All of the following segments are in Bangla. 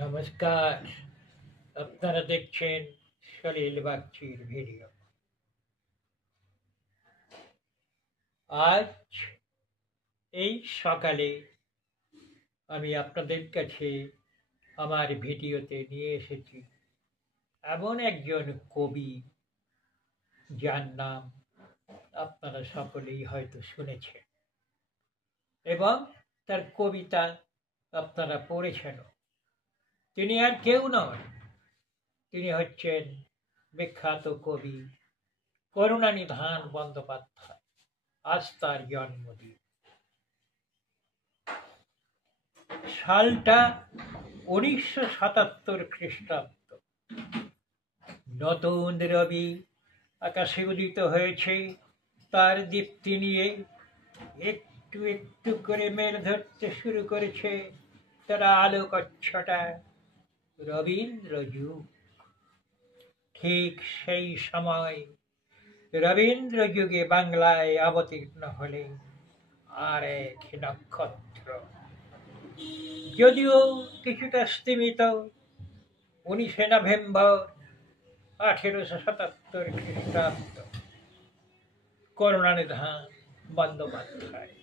নমস্কার। আপনারা দেখছেন সলিল বাগচির ভিডিও। আজ এই সকালে আমি আপনাদের কাছে আমার ভিডিওতে নিয়ে এসেছি এমন একজন কবি যার নাম আপনারা সকলেই হয়তো শুনেছেন এবং তার কবিতা আপনারা পড়েছেন। তিনি আর কেউ নন, তিনি হচ্ছেন বিখ্যাত কবি করুণানিধান বন্দ্যোপাধ্যায়। আজ তার জন্মদিন। সালটা 1977 খ্রিস্টাব্দ। নতুন রবি আকাশে উদিত হয়েছে তার দীপ্তি নিয়ে। একটু একটু করে মেঘ ধরতে শুরু করেছে তারা আলোকচ্ছটা। রবীন্দ্র যুগ। ঠিক সেই সময় রবীন্দ্র যুগে বাংলায় অবতীর্ণ হলে আর এক নক্ষত্র, যদিও কিছুটা স্তিমিত। 19শে নভেম্বর 1877 খ্রিস্টাব্দ। করুণানিধান বন্দ্যোপাধ্যায়।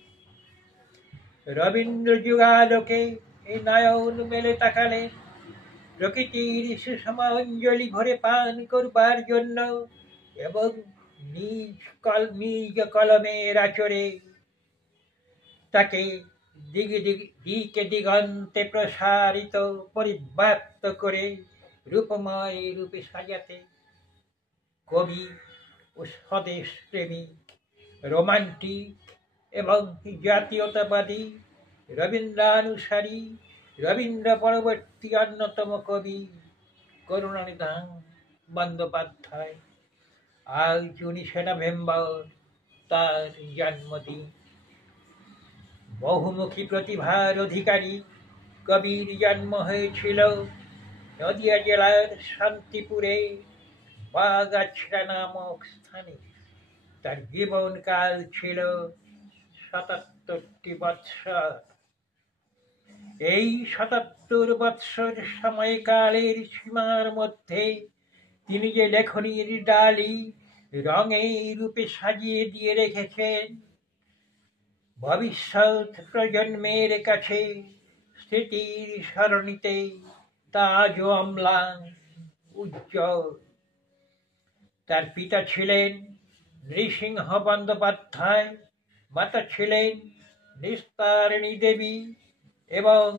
রবীন্দ্র যুগালোকে এই নয়ন মেলে তাকালে প্রকৃতির সুষম অঞ্জলি ভরে পান করবার জন্য এবং নিজ কলমের আচরে তাকে দিকে দিগন্তে প্রসারিত পরিব্যাপ্ত করে রূপময় রূপে সাজাতে কবি ও স্বদেশ প্রেমিক, রোমান্টিক এবং জাতীয়তাবাদী, রবীন্দ্রানুসারী, রবীন্দ্র পরবর্তী অন্যতম কবি করুণানিধান বন্দ্যোপাধ্যায়। আজ 19শে নভেম্বর তার জন্মদিন। বহুমুখী প্রতিভার অধিকারী কবির জন্ম হয়েছিল নদিয়া জেলার শান্তিপুরে বাগাছড়া নামক স্থানে। তার জীবনকাল ছিল 77 বৎসর। এই 77 বৎসর সময়কালের সীমার মধ্যে তিনি যে লেখনীর ডালি রঙে রূপে সাজিয়ে দিয়ে রেখেছেন ভবিষ্যৎ প্রজন্মের কাছে স্মৃতির সরণিতে, তা আজও অম্লান উজ্জ্বল। তার পিতা ছিলেন নৃসিংহ বন্দ্যোপাধ্যায়, মাতা ছিলেন নিস্তারিণী দেবী এবং